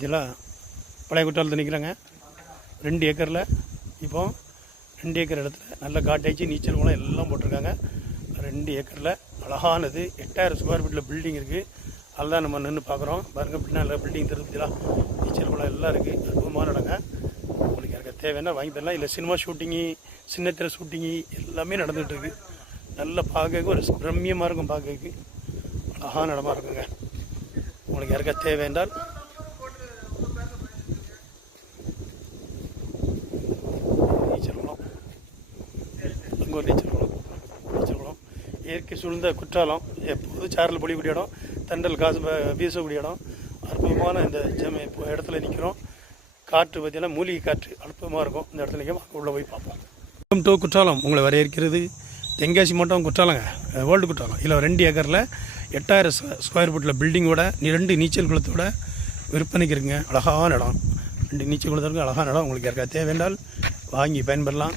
பார்த்தீங்களா, பழைய குற்றாலத்தில் நிற்கிறாங்க. 2 ஏக்கரில் இப்போ 2 ஏக்கர் இடத்துல நல்ல காட்டேஜ் நீச்சல் குளம் எல்லாம் போட்டிருக்காங்க. 2 ஏக்கரில் அழகானது 8000 ஸ்கொயர் ஃபீட்டில் பில்டிங் இருக்குது. அதுதான் நம்ம நின்று பார்க்குறோம். பாருங்கள், பின்னால் பில்டிங் தெரிஞ்சுங்களா, நீச்சல் குளம் எல்லாம் இருக்குது. அற்புதமான இடங்க. உங்களுக்கு யாருக்கு தேவைன்னா வாங்கி தரலாம். இல்லை சினிமா ஷூட்டிங்கு, சின்னத்திரை ஷூட்டிங்கு எல்லாமே நடந்துகிட்டு இருக்குது. நல்லா பார்க்க ஒரு பிரம்மியமாக இருக்கும். பார்க்க அழகான இடமா இருக்குங்க. உங்களுக்கு யாருக்கா தேவை என்றால் நீச்சல் குளம், அங்கே ஒரு நீச்சல் குளம் இயற்கை சூழ்ந்த குற்றாலம். எப்போதும் சாரல் பொழிக்கூடிய இடம், தண்டல் காசு வீசக்கூடிய இடம். அற்புதமான இந்த இடத்துல நிற்கிறோம். காற்று பார்த்தீங்கன்னா மூலிகை காற்று அற்புதமாக இருக்கும். இந்த இடத்துல நிற்க உள்ளே போய் பார்ப்போம். Welcome to Courtallam. உங்களை வரவேற்கிறது தென்காசி மாவட்டம் குற்றாலங்க, வேர்ல்டு குற்றாலம். இதில் 2 ஏக்கரில் 8000 ஸ்கொயர் ஃபீட்டில் பில்டிங்கோட 2 நீச்சல் குளத்தோட விற்பனைக்கு இருக்குங்க. அழகான இடம். 2 நீச்சல் குளத்தோட அழகான இடம். உங்களுக்கு யாருக்கா தேவைன்றால் வாங்கி பயன்பெறலாம்.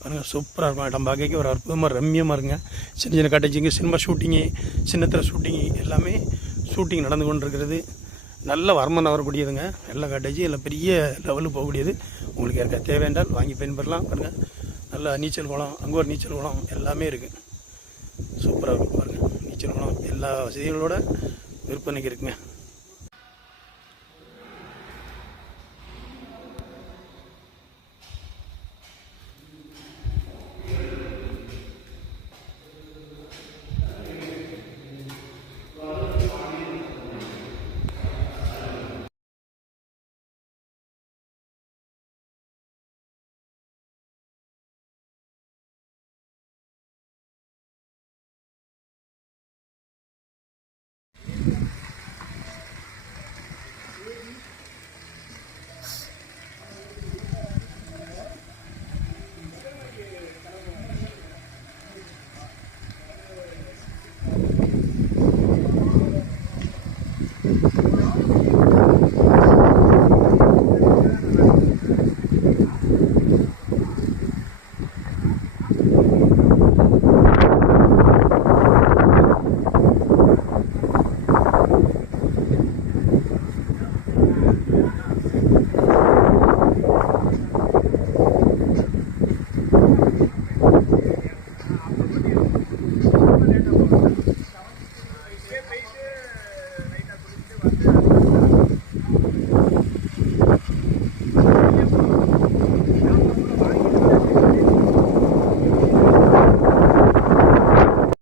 பாருங்கள், சூப்பராக இருக்கும். இடம் பார்க்க ஒரு அற்புதமாக ரம்மியமாக இருக்குங்க. சின்ன சின்ன காட்டேஜிங்க, சினிமா ஷூட்டிங்கு, சின்னத்திரை ஷூட்டிங்கு எல்லாமே ஷூட்டிங் நடந்து கொண்டு இருக்கிறது. நல்ல வருமானம் வரக்கூடியதுங்க. எல்லா காட்டேஜ் எல்லாம் பெரிய லெவலுக்கு போகக்கூடியது. உங்களுக்கு யாருக்கா தேவைன்றால் வாங்கி பயன்பெறலாம். பாருங்கள், நல்லா நீச்சல் குளம், அங்கே ஒரு நீச்சல் குளம் எல்லாமே இருக்குது. சூப்பராக இருக்கும். பாருங்கள், நீச்சல் குளம் எல்லா வசதிகளோட விற்பனைக்கு இருக்குங்க.